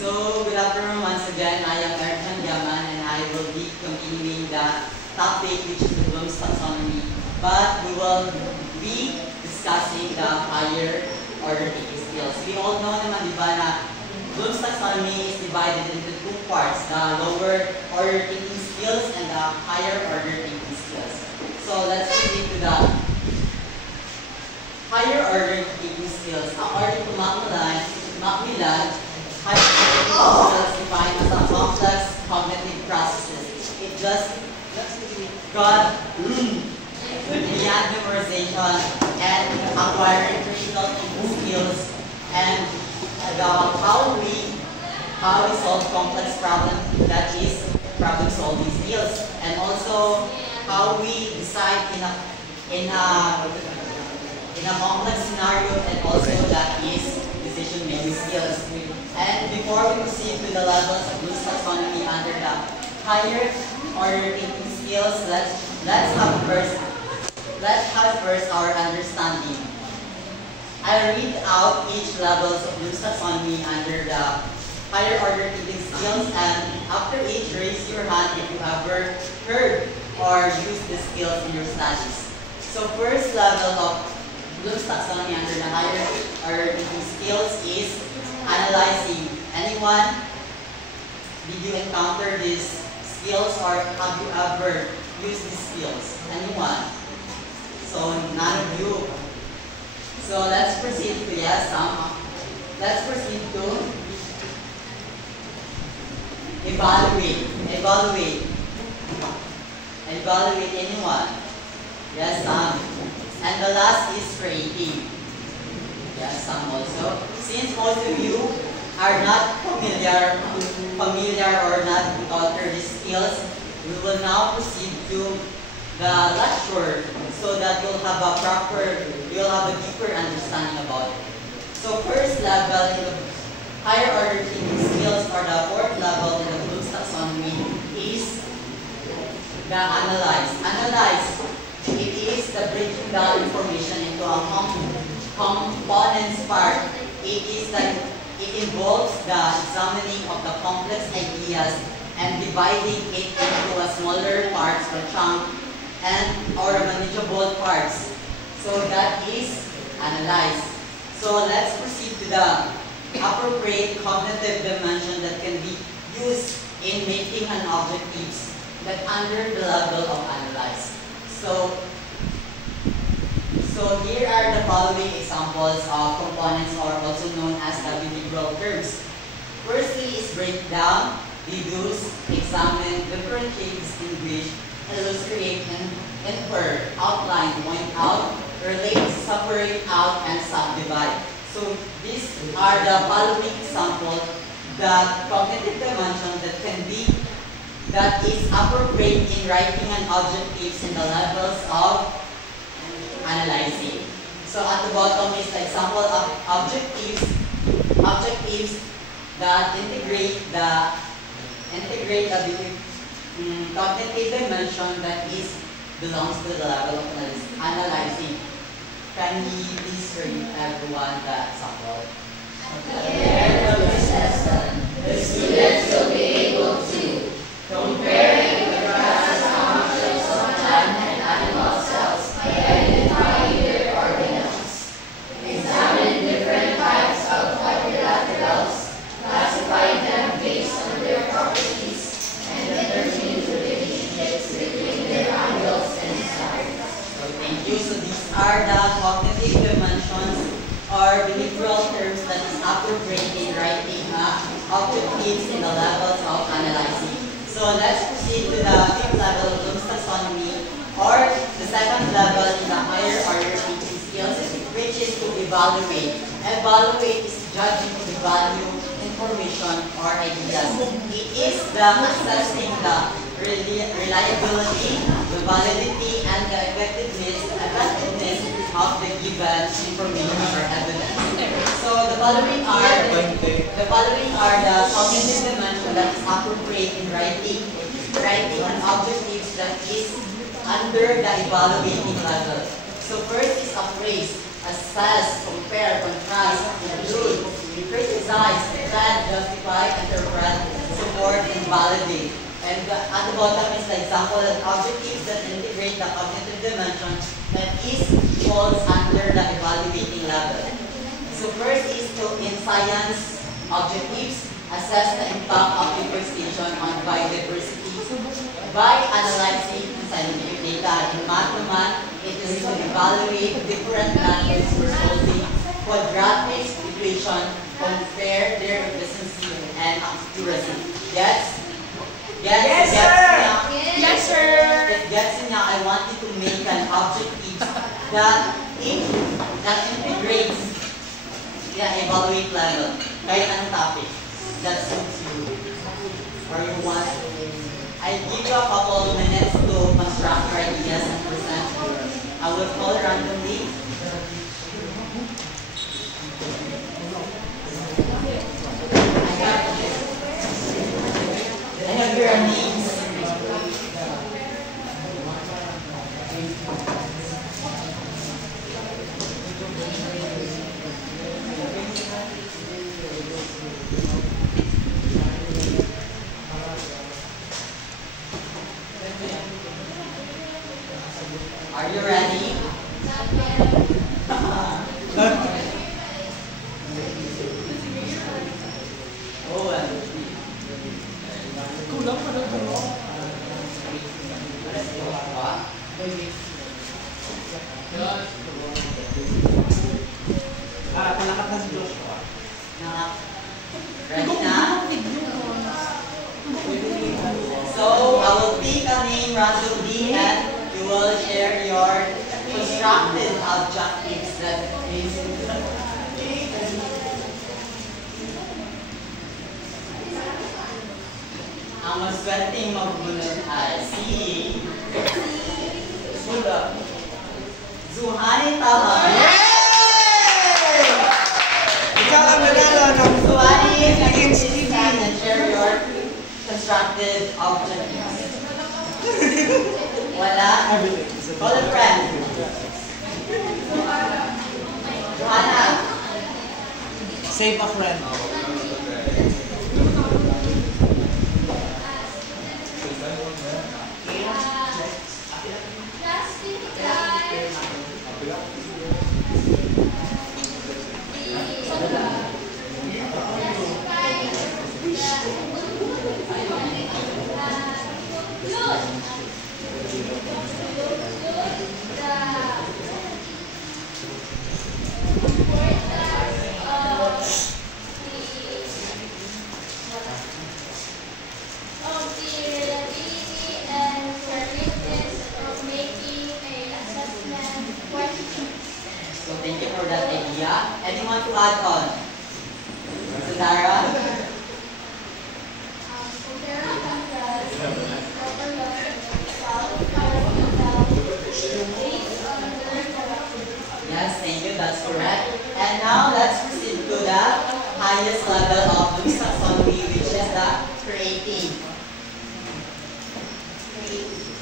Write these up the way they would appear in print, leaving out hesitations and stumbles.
So, good afternoon once again. I am Erkan Yaman and I will be continuing the topic which is the Bloom's taxonomy. But we will be discussing the higher order thinking skills. We all know naman, di ba, na Bloom's taxonomy is divided into two parts, the lower order thinking skills and the higher order thinking skills. So, let's proceed to the higher order thinking skills. According to Macmillan, higher order thinking skills defined as a complex cognitive processes. It just got beyond memorization and acquiring critical thinking skills and how we solve complex problems, that is problem solving skills, and also how we decide in a complex scenario, and also that is decision making skills. And before we proceed to the levels of Bloom's taxonomy under the higher order thinking skills, let's have first our understanding. I'll read out each levels of Bloom's taxonomy under the higher order thinking skills, and after each, raise your hand if you ever heard or used the skills in your studies. So first level of Bloom's taxonomy under the higher order thinking skills is analyzing. Anyone? Did you encounter these skills or have you ever used these skills? Anyone? So none of you. So let's proceed to let's proceed to evaluate. Evaluate anyone? Yes, some. And the last is creating. Yes, some also. Since most of you are not familiar or not encounter these skills, we will now proceed to the lecture so that you'll have a deeper understanding about it. So first level in the higher order thinking skills, or the fourth level in the Bloom's taxonomy, is the analyze. Analyze. It is the breaking down information into a components part. It involves the examining of the complex ideas and dividing it into a smaller parts or chunk or manageable parts. So that is analyze. So let's proceed to the appropriate cognitive dimension that can be used in making an objectives that under the level of analyze. So here are the following examples of components, or also known as the behavioral terms. Firstly is breakdown, deduce, examine, differentiate, distinguish, illustrate, infer, outline, point out, relate, separate out, and subdivide. So these are the following examples, the cognitive dimension that is appropriate in writing an objectives in the levels of analyzing. So at the bottom is the example of objectives that integrate the cognitive dimension that belongs to the level of analyzing. Can we please read everyone the example? At the end of the session, the students will be able to compare and contrast functions of plant and animal cells by identifying their organelles, examine different types of quadrilaterals, classify them based on their properties, and determine the relationships between their angles and sides. So thank you. So these are the cognitive dimensions or behavioral terms that is appropriate in writing objectives in the levels of analyzing. So let's proceed to the fifth level of Bloom's taxonomy, or the second level in the higher order thinking skills, which is to evaluate. Evaluate is judging the value, information, or ideas. It is the assessing the reliability, the validity, and the effectiveness of the given information or evidence. So the following are the cognitive dimension that is appropriate in writing an objectives that is under the evaluating level. So first is appraise, assess, compare, contrast, include, criticize, plan, justify, evaluate. And at the bottom is the example of objectives that integrate the cognitive dimension that is falls under the evaluating level. So first is to, in science objectives, assess the impact of deforestation on biodiversity by analyzing scientific data. In math to math, it is to evaluate different methods for solving quadratic equation, compare their efficiency and accuracy. Yes? Yes, Yes, sir. Yes, sir. Gets niya, I want you to make an objective that integrates the evaluate level. Kahit anong topic that suits you. Or you want. I give you a couple of minutes to construct your ideas and present. I will call randomly. I have your names. Are you ready? Oh, Kulang pa ng gano'n. Palakat na si Joshua. Ready na? So, I will pick a name randomly and you will share your constructed objectives that is. Ang maswerteng magbunod ay si Zuhani Taman. Ikaw ang nanalo ng Zuhani, Against please TV. stand and share your constructed objectives. Wala? Call a friend. Johanna. Save a friend. So thank you for that idea. Anyone to add on? Sandara? Yes, thank you. That's correct. And now let's proceed to the highest level of Bloom's taxonomy, which is the creating.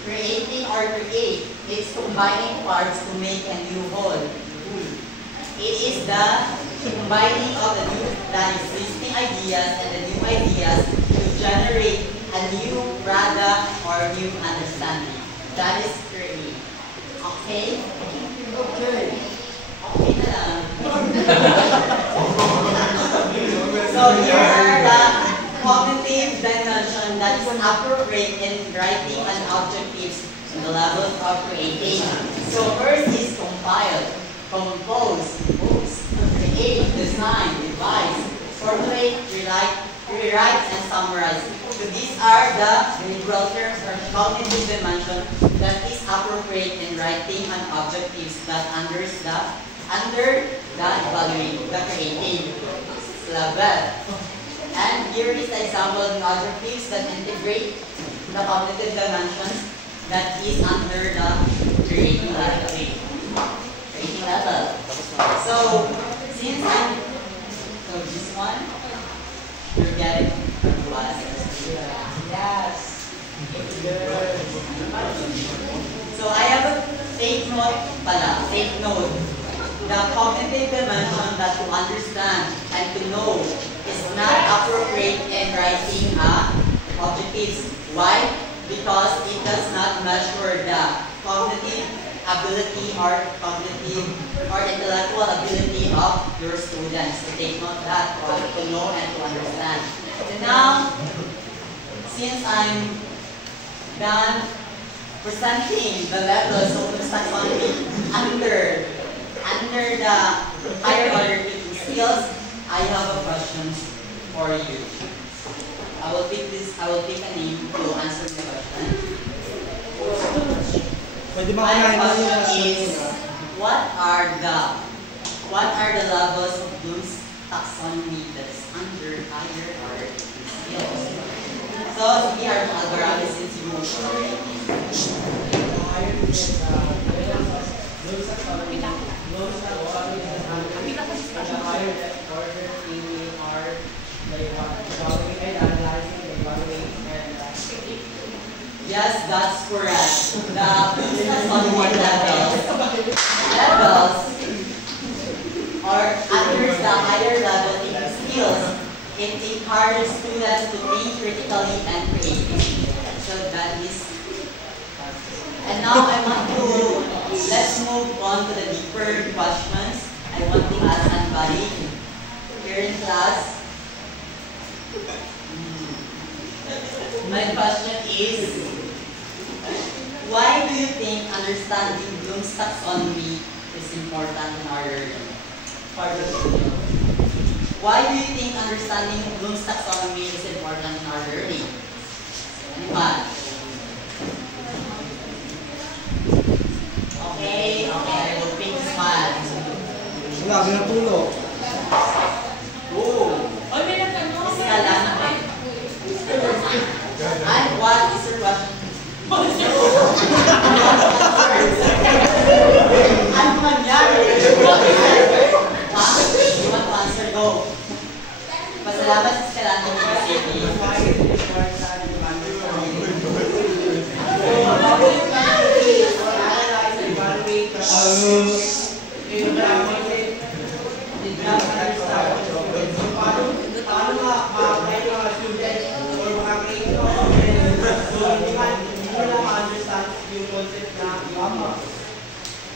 Creating or create. It's combining parts to make a new whole. It is the combining of the existing ideas and the new ideas to generate a new product or new understanding. That is create. Okay? Okay. Okay na lang. So here are the cognitive dimension that is appropriate in writing an objectives in the levels of creating. So first is compile, compose, create, design, revise, formulate, rewrite, and summarize. So these are the integral terms or cognitive dimension that is appropriate in writing an objectives that under the evaluating, the creating level. And here is the example of objectives that integrate the cognitive dimensions that is under the creating level. Creating level. So since so this one, you're getting from class. Yes. Good. So I have a take note pala, take note. The cognitive dimension that to understand and to know is not appropriate in writing a objective adjectives. Why? Because it does not measure the cognitive ability or intellectual ability of your students. So take note of that to know and to understand. So now, since I'm done presenting the levels of Bloom's taxonomy under the higher order thinking skills, I have a question for you. I will pick a name to answer the question. My question is, what are the levels of Bloom's taxonomy that's under higher order skills? So we are Alvarado since you already. Yes, that's correct. The taxonomy levels are under the higher level thinking skills. It encourages students to think critically and creatively. So that is. And now I want to let's move on to the deeper questions. I want to ask somebody here in class. My question is, why do you think understanding Bloom's taxonomy is important in our learning? Why do you think understanding Bloom's taxonomy is important in our learning? Anyone? Okay, I will pick this one. Wala, binatulog. Oh, kasi kailangan ko eh. And what is your question? Ano mangyari? Ha? You want to answer? Go. Pasalamat sa kailangan mo kasi.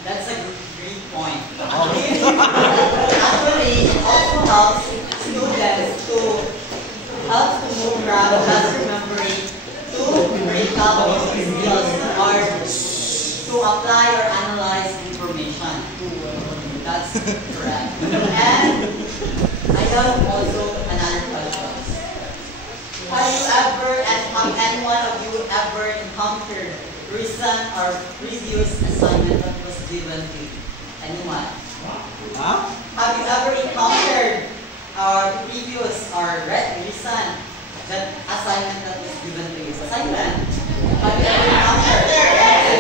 That's a great point. Actually, it also helps students to move from just remembering to critical thinking skills or to apply or analyze information. That's correct. And I have also another question. Have you ever, and have any one of you ever encountered recent or previous assignment that was given to you? Anyone? Huh? Have you ever encountered our previous or recent that assignment that was given to you? Assignment? Have you ever encountered?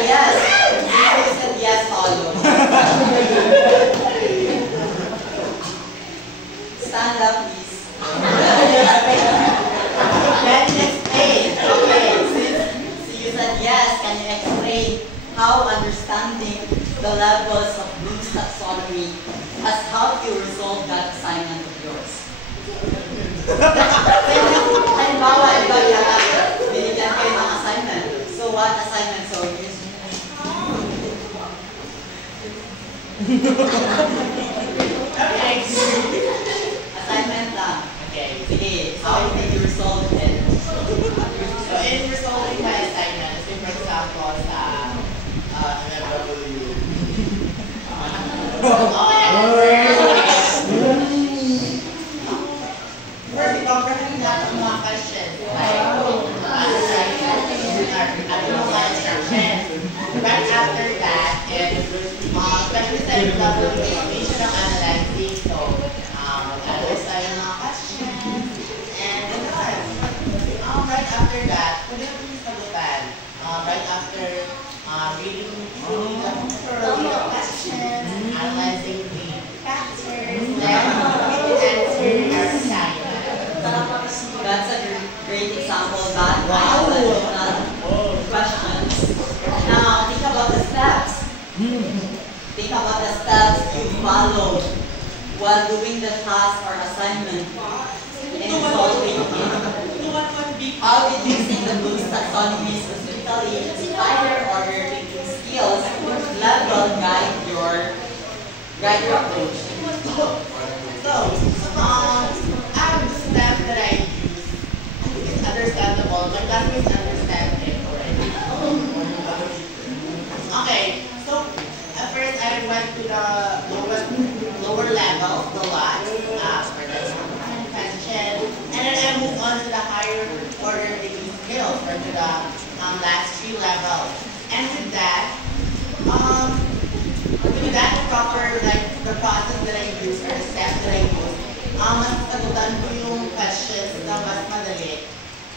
Yes. You said yes, Paulo. Stand up, please. Can you explain? Okay, since you said yes, can you explain how understanding the levels of Bloom's taxonomy has helped you resolve that assignment of yours? Halimbawa, binigyan kayo ng assignment. So what assignment? So assignment lang. Okay. Sige, how did you resolve it? So in resolving my assignment, say for example, sa MFW. First, i-comprehend natin ang mga questions. Right after that, especially sa MFW, may siya ng analyzing. So, analyze tayo ng mga questions. And right after that, pwede natin yung sagutan. Right after reading the questions, analyzing the factors, then we can answer our assignment. That's a great example of that. Wow, additional questions. Now, think about the steps. Think about the steps you followed while doing the task or assignment and solving it. I'll be using the Bloom's taxonomy specifically higher order thinking skills level guide your approach. The step that I use, I think it's understandable. My classmates understand it already. Okay, so at first I went to the lower level, the last, for the question, and then I moved on to the higher order thinking skills, or to the last 3 levels. And with that proper, like, the process that I use, or the steps that I use, mas sagutan ko yung questions na mas madali.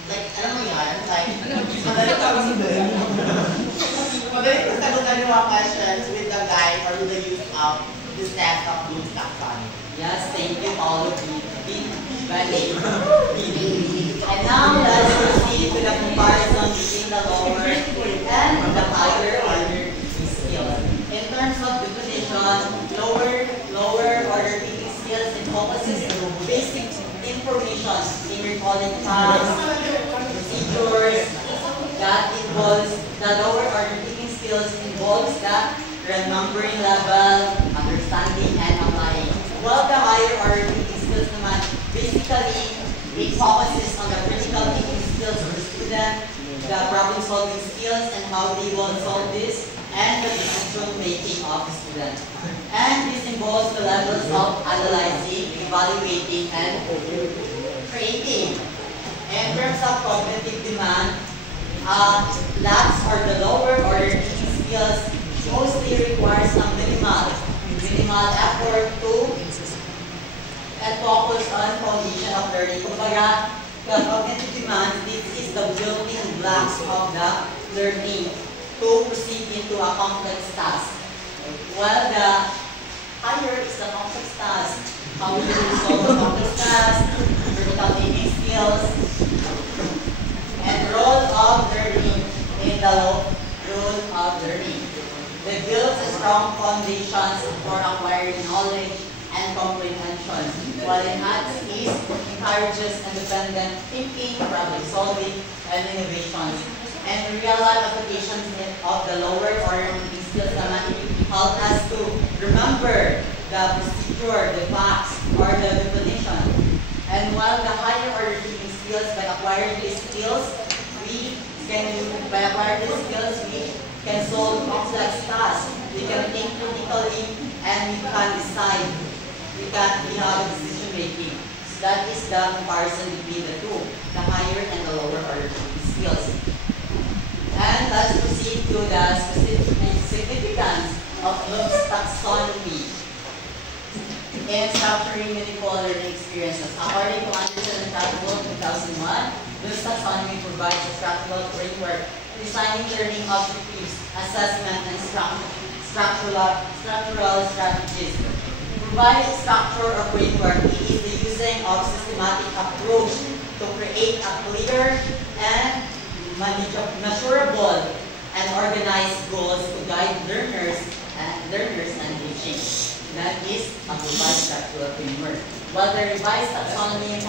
Like, alam mo yan? Like, madali ko sagutan yung mga questions with the guide or with the use of the steps of Bloom's taxonomy. Yes, thank you all of you. And now let's proceed to the comparison between the lower and the higher order thinking skills. In terms of definition, lower order thinking skills encompasses basic information in recalling tasks, procedures. That involves the lower order thinking skills involves the remembering level, understanding, and applying. While the higher order thinking skills naman, basically, it focuses on the critical thinking skills of the student, the problem solving skills and how they will solve this, and the decision making of the student. And this involves the levels of analyzing, evaluating, and creating. In terms of cognitive demand, labs or the lower order thinking skills mostly requires some minimal effort to and focus on foundation of learning. Kumbaga, the cognitive demand, this is the building blocks of the learning to proceed into a complex task. While the higher is the complex task, how will you solve the complex task, critical thinking skills, and role of learning in the role of learning. They build a strong foundations for acquiring knowledge and comprehension, while enhanced is encourages independent thinking, problem solving, and innovations. And real-life applications of the lower order thinking skills naman help us to remember the procedure, the facts, or the definition. And while the higher order thinking skills, by acquiring these skills, we can solve complex tasks. We can think critically, and we can decide. We have a decision making. So that is the comparison between the two, the higher and the lower order skills. And let's proceed to the specific significance of Bloom's taxonomy in structuring meaningful learning experiences. According to Anderson and Catmull 2001, Bloom's taxonomy provides a structural framework designing learning objectives, assessment, and structural strategies. Provide structure or framework, it is the using of systematic approach to create a clear and measurable and organized goals to guide learners and teaching. That is a provide structural framework. While the revised taxonomy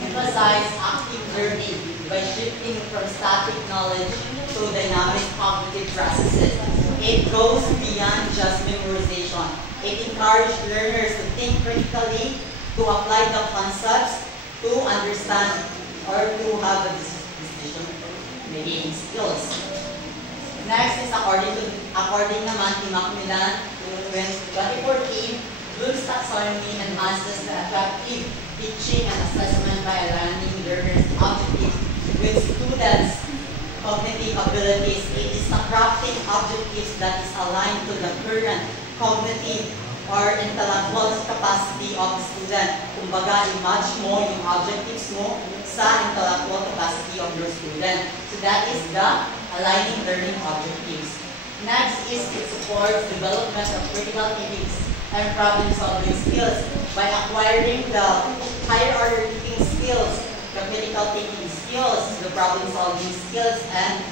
emphasizes active learning by shifting from static knowledge to dynamic cognitive processes. It goes beyond just memorization. It encourages learners to think critically, to apply the concepts, to understand, or to have a decision-making skills. Next is according naman to Macmillan 2014, Bloom's taxonomy enhances the effective teaching and assessment by aligning learners' objectives with students' cognitive abilities. It is the crafting objectives that is aligned to the current cognitive or intellectual capacity of the student. Kumbaga, i-match mo yung objectives mo sa intellectual capacity of your student. So that is the aligning learning objectives. Next is it supports development of critical thinking and problem-solving skills by acquiring the higher order thinking skills, the critical thinking skills, the problem-solving skills, and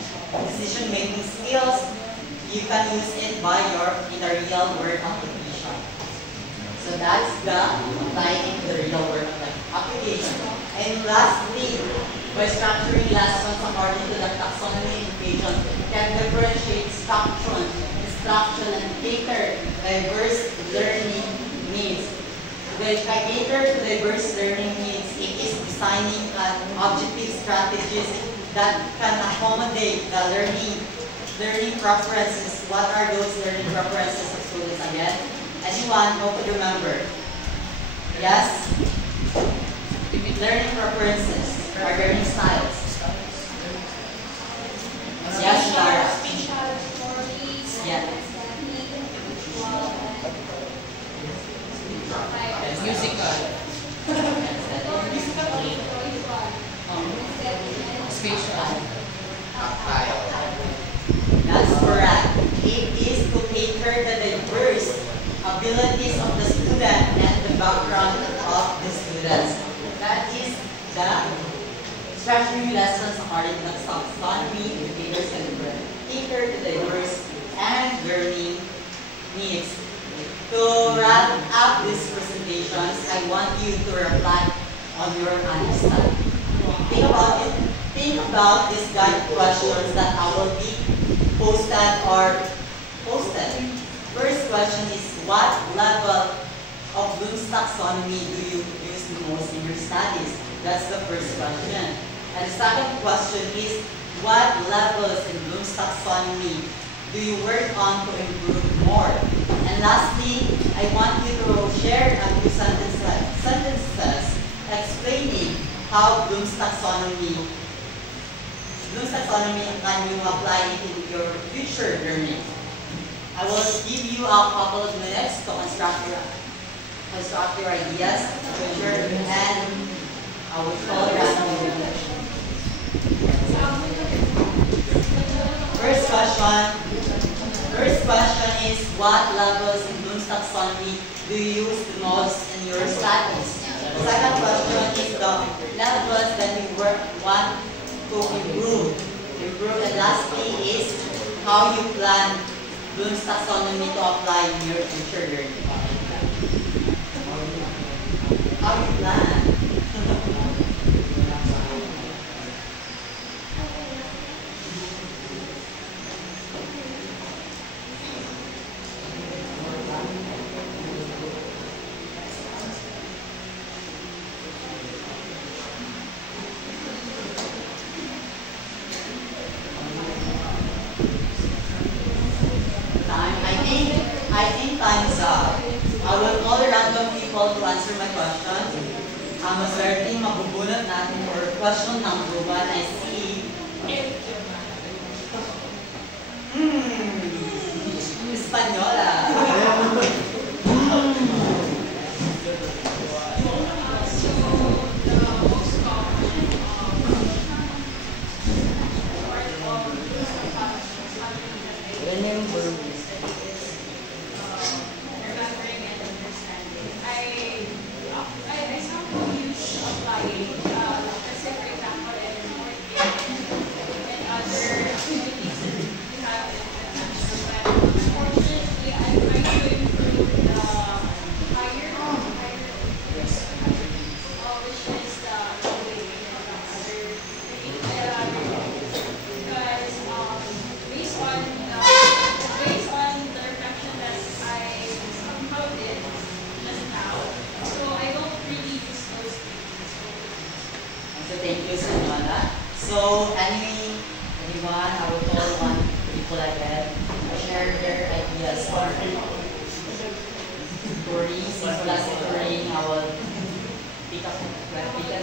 decision-making skills. You can use it in a real world application. So that's the applying in the real world application. And lastly, by structuring last instruction and cater diverse learning needs. With cater to diverse learning needs, it is designing objective strategies that can accommodate the learning preferences. What are those learning preferences of students again? Anyone who could remember? Yes? Learning preferences or learning styles. Yes, Lara. Yeah. Musical. Spatial. That's correct. It is to cater the diverse abilities of the student and the background of the students. That is the structuring lessons according to the taxonomy. Educators can cater to diverse and learning needs. To wrap up these presentations, I want you to reflect on your understanding. Think about it. Think about these guide questions that I will be posted. First question is, what level of Bloom's taxonomy do you use the most in your studies? That's the first question. And the second question is, what levels in Bloom's taxonomy do you work on to improve more? And lastly, I want you to share a few sentences explaining how Bloom's taxonomy can you apply it in your future learning. I will give you a couple of minutes to construct your ideas, and I will call random reflection. First question is, what levels in Bloom's taxonomy do you use the most in your studies? The second question is the levels that you want to improve. And lastly is how you plan Bloom's taxonomy to apply in your future learning. How you plan? I think time's up. I will call random people to answer my questions. Ang maswerteng mabubunot natin for question number 1, I see. Espanyola. Thank you, Senora. So, anyone, I will call on people again to share their ideas. Tori, simula si Tori, I will pick a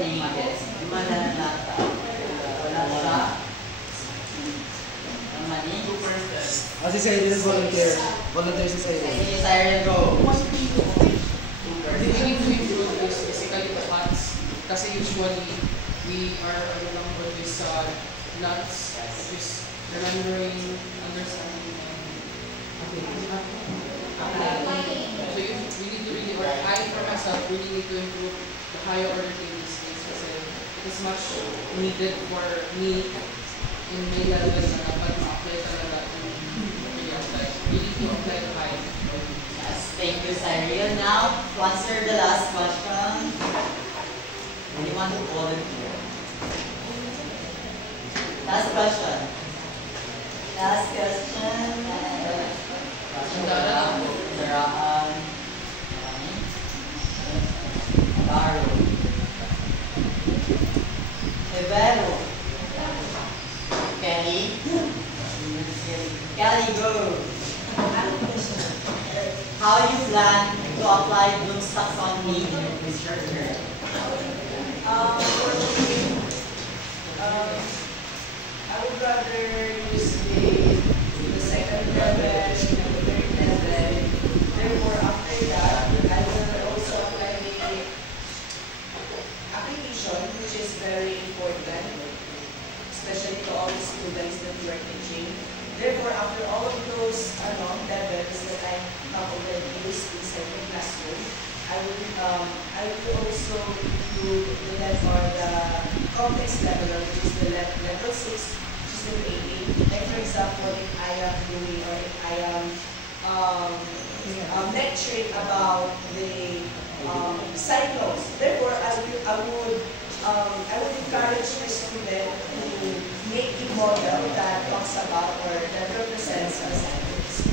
name again. Wala siya. Mani. Si Cyril volunteer. Volunteer si Cyril. Si Cyril, go. The thing to improve is basically the cuts. Kasi usually, we are always nuts, which is remembering, understanding, and applying. So we need to really, or I for myself, really need to improve the higher order table skills kasi it is much needed for me in my level na dapat ma-apply talaga in real life. We need to apply the high. Yes, thank you, Cyril. Now, to answer the last question, anyone to volunteer? Last question. Daraan. Baro. Evero. Kelly. Kelly, go. How you plan to apply Bloom's taxonomy in your research? I would rather use the second level and the third level. Therefore, after that, I will also apply the application, which is very important, especially to all the students that we are teaching. Therefore, after all of those levels that I have already used inside the classroom, I will also include the complex level, which is the level 6, which is the grading. Like for example, if I am doing or if I am lecturing about the cyclones, therefore I would encourage the student to make a model that talks about or that represents cyclones.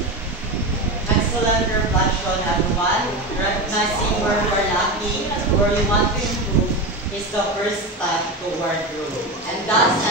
Excellent reflection, everyone. Recognizing where you are lacking, where you want to improve, is the first step toward growth. And that's